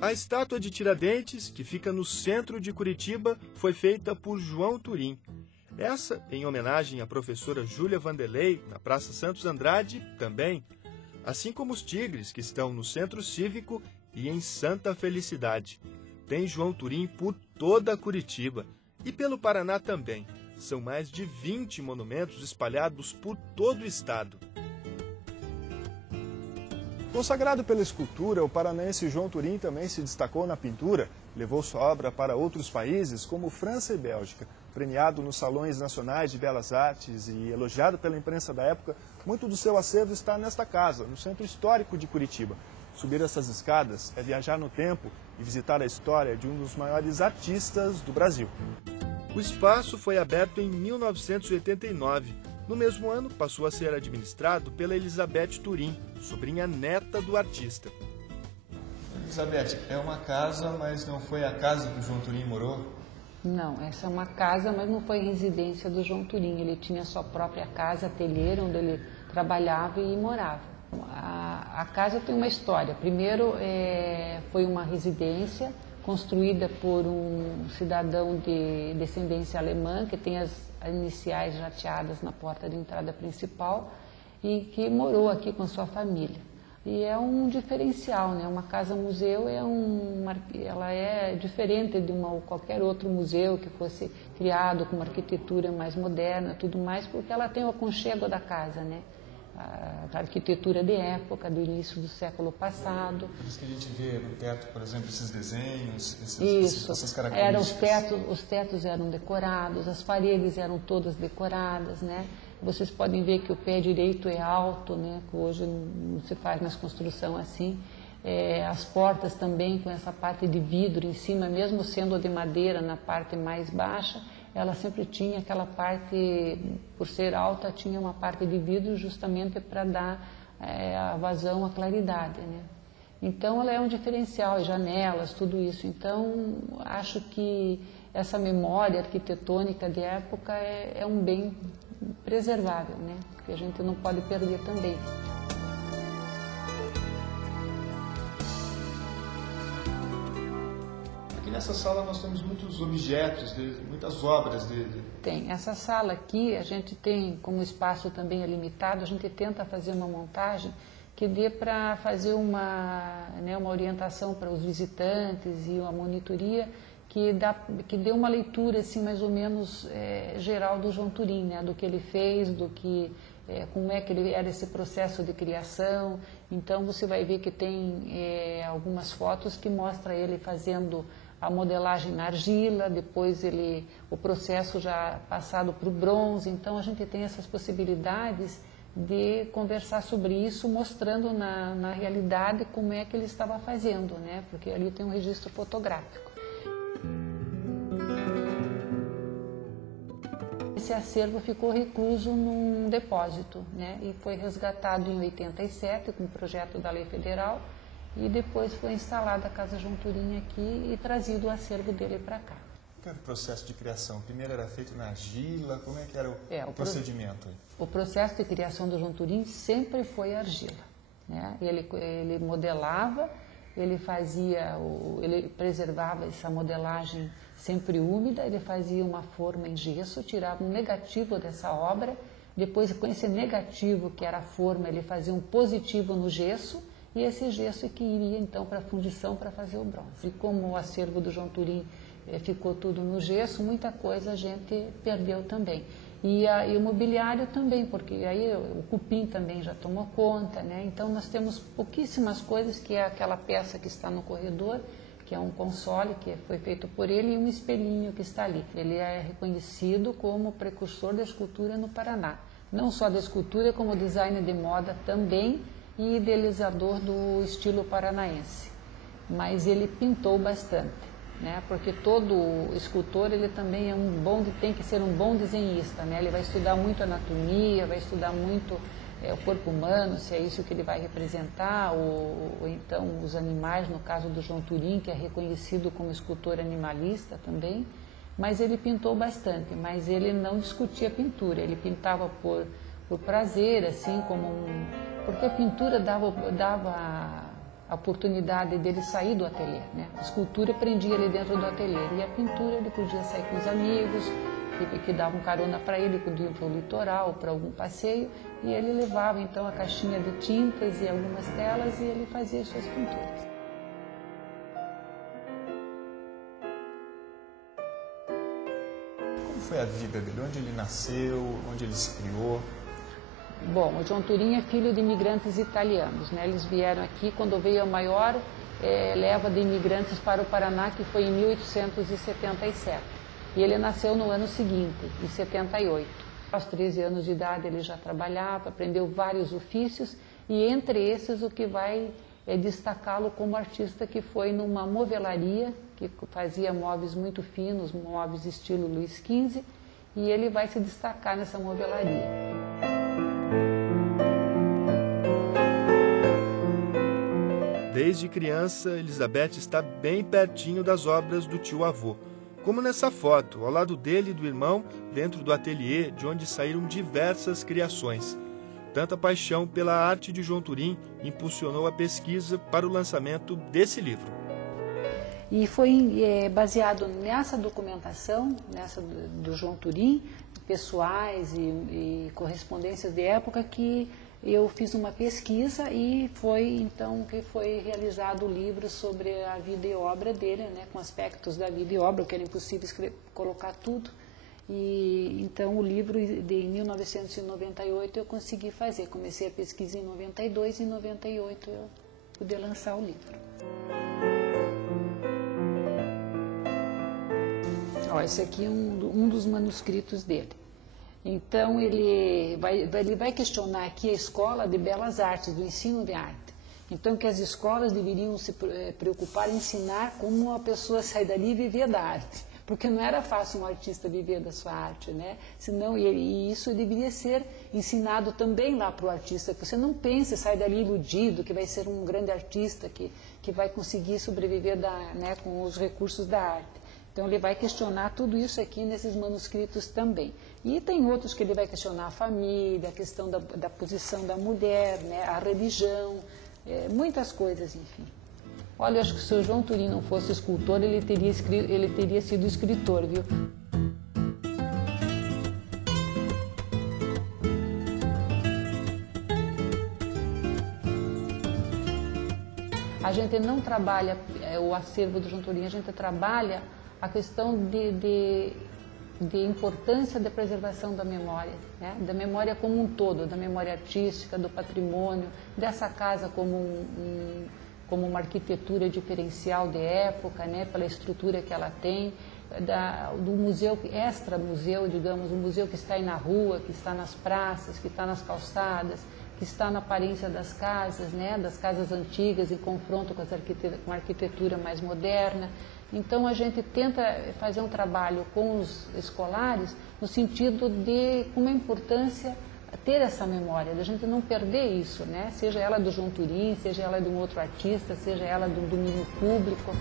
A estátua de Tiradentes, que fica no centro de Curitiba, foi feita por João Turim. Essa, em homenagem à professora Júlia Vanderlei, na Praça Santos Andrade, também. Assim como os tigres, que estão no Centro Cívico e em Santa Felicidade. Tem João Turim por toda Curitiba e pelo Paraná também. São mais de 20 monumentos espalhados por todo o estado. Consagrado pela escultura, o paranaense João Turim também se destacou na pintura. Levou sua obra para outros países, como França e Bélgica. Premiado nos Salões Nacionais de Belas Artes e elogiado pela imprensa da época, muito do seu acervo está nesta casa, no Centro Histórico de Curitiba. Subir essas escadas é viajar no tempo e visitar a história de um dos maiores artistas do Brasil. O espaço foi aberto em 1989. No mesmo ano, passou a ser administrado pela Elizabeth Turim, sobrinha neta do artista. Elizabeth, é uma casa, mas não foi a casa que o João Turim morou? Não, essa é uma casa, mas não foi residência do João Turim. Ele tinha sua própria casa, ateliê, onde ele trabalhava e morava. A casa tem uma história. Primeiro, foi uma residência construída por um cidadão de descendência alemã, que tem as iniciais jateadas na porta de entrada principal, e que morou aqui com sua família. E é um diferencial, né? Uma casa-museu ela é diferente de qualquer outro museu que fosse criado com uma arquitetura mais moderna, tudo mais, porque ela tem o aconchego da casa, né? A arquitetura de época, do início do século passado. Por isso que a gente vê no teto, por exemplo, esses desenhos, essas características. Os tetos eram decorados, as paredes eram todas decoradas, né? Vocês podem ver que o pé direito é alto, né? Que hoje não se faz mais construção assim. As portas também com essa parte de vidro em cima, mesmo sendo de madeira na parte mais baixa, ela sempre tinha aquela parte, por ser alta, tinha uma parte de vidro justamente para dar a vazão, a claridade, né? Então ela é um diferencial, janelas, tudo isso. Então acho que essa memória arquitetônica de época é um bem preservável, né? Que a gente não pode perder também. Aqui nessa sala nós temos muitos objetos, muitas obras dele. Tem. Essa sala aqui, a gente tem, como o espaço também é limitado, a gente tenta fazer uma montagem que dê para fazer uma orientação para os visitantes e uma monitoria que dê uma leitura assim mais ou menos geral do João Turim, né? Do que ele fez, como é que ele era esse processo de criação. Então você vai ver que tem algumas fotos que mostram ele fazendo a modelagem na argila, depois o processo já passado para o bronze. Então a gente tem essas possibilidades de conversar sobre isso, mostrando na realidade como é que ele estava fazendo, né? Porque ali tem um registro fotográfico. Esse acervo ficou recluso num depósito, né? E foi resgatado em 87 com o projeto da lei federal, e depois foi instalada a Casa João Turim aqui e trazido o acervo dele para cá. Qual era o processo de criação? Primeiro era feito na argila? Como é que era o procedimento? O processo de criação do João Turim sempre foi argila, né? Ele modelava, ele preservava essa modelagem sempre úmida, ele fazia uma forma em gesso, tirava um negativo dessa obra, depois com esse negativo que era a forma, ele fazia um positivo no gesso, e esse gesso é que iria então para a fundição para fazer o bronze. E como o acervo do João Turim ficou tudo no gesso, muita coisa a gente perdeu também. E o mobiliário também, porque aí o cupim também já tomou conta, né? Então nós temos pouquíssimas coisas, que é aquela peça que está no corredor, que é um console que foi feito por ele, e um espelhinho que está ali. Ele é reconhecido como precursor da escultura no Paraná. Não só da escultura, como designer de moda também, e idealizador do estilo paranaense. Mas ele pintou bastante, né? Porque todo escultor ele também tem que ser um bom desenhista, né? Ele vai estudar muito anatomia, vai estudar muito o corpo humano, se é isso que ele vai representar, ou então os animais, no caso do João Turim, que é reconhecido como escultor animalista também. Mas ele pintou bastante, mas ele não discutia pintura, ele pintava por prazer, assim, porque a pintura dava a oportunidade dele sair do ateliê, né? A escultura prendia ele dentro do ateliê e a pintura ele podia sair com os amigos, que davam carona para ele quando ia para o litoral, para algum passeio, e ele levava então a caixinha de tintas e algumas telas e ele fazia as suas pinturas. Como foi a vida dele? Onde ele nasceu? Onde ele se criou? Bom, o João Turim é filho de imigrantes italianos, né? Eles vieram aqui quando veio a maior leva de imigrantes para o Paraná, que foi em 1877. E ele nasceu no ano seguinte, em 78. Aos 13 anos de idade ele já trabalhava, aprendeu vários ofícios e entre esses o que vai destacá-lo como artista que foi numa movelaria que fazia móveis muito finos, móveis estilo Luís XV, e ele vai se destacar nessa movelaria. Desde criança, Elizabeth está bem pertinho das obras do tio-avô, como nessa foto, ao lado dele e do irmão, dentro do ateliê de onde saíram diversas criações. Tanta paixão pela arte de João Turim impulsionou a pesquisa para o lançamento desse livro. E foi baseado nessa documentação, do João Turim, pessoais e correspondências de época, que eu fiz uma pesquisa e foi então que foi realizado o livro sobre a vida e obra dele, né, com aspectos da vida e obra, que era impossível colocar tudo. E então o livro em 1998 eu consegui fazer. Comecei a pesquisa em 92 e em 98 eu pude lançar o livro. Ó, esse aqui é um dos manuscritos dele. Então, ele vai questionar aqui a Escola de Belas Artes, do ensino de arte. Então, que as escolas deveriam se preocupar em ensinar como a pessoa sai dali e viver da arte. Porque não era fácil um artista viver da sua arte, né? Senão, e isso deveria ser ensinado também lá para o artista. Que você não pense, sai dali iludido, que vai ser um grande artista, que vai conseguir sobreviver com os recursos da arte. Então, ele vai questionar tudo isso aqui nesses manuscritos também. E tem outros que ele vai questionar a família, a questão da posição da mulher, né, a religião, muitas coisas, enfim. Olha, eu acho que se o João Turim não fosse escultor, ele teria sido escritor, viu? A gente não trabalha o acervo do João Turim, a gente trabalha a questão de importância da preservação da memória, né? Da memória como um todo, da memória artística, do patrimônio, dessa casa como uma arquitetura diferencial de época, né? Pela estrutura que ela tem, do museu, extra-museu, digamos, um museu que está aí na rua, que está nas praças, que está nas calçadas, que está na aparência das casas, né? Das casas antigas em confronto com a arquitetura mais moderna. Então, a gente tenta fazer um trabalho com os escolares no sentido de como é importância ter essa memória, da gente não perder isso, né? Seja ela do João Turim, seja ela de um outro artista, seja ela do domínio público.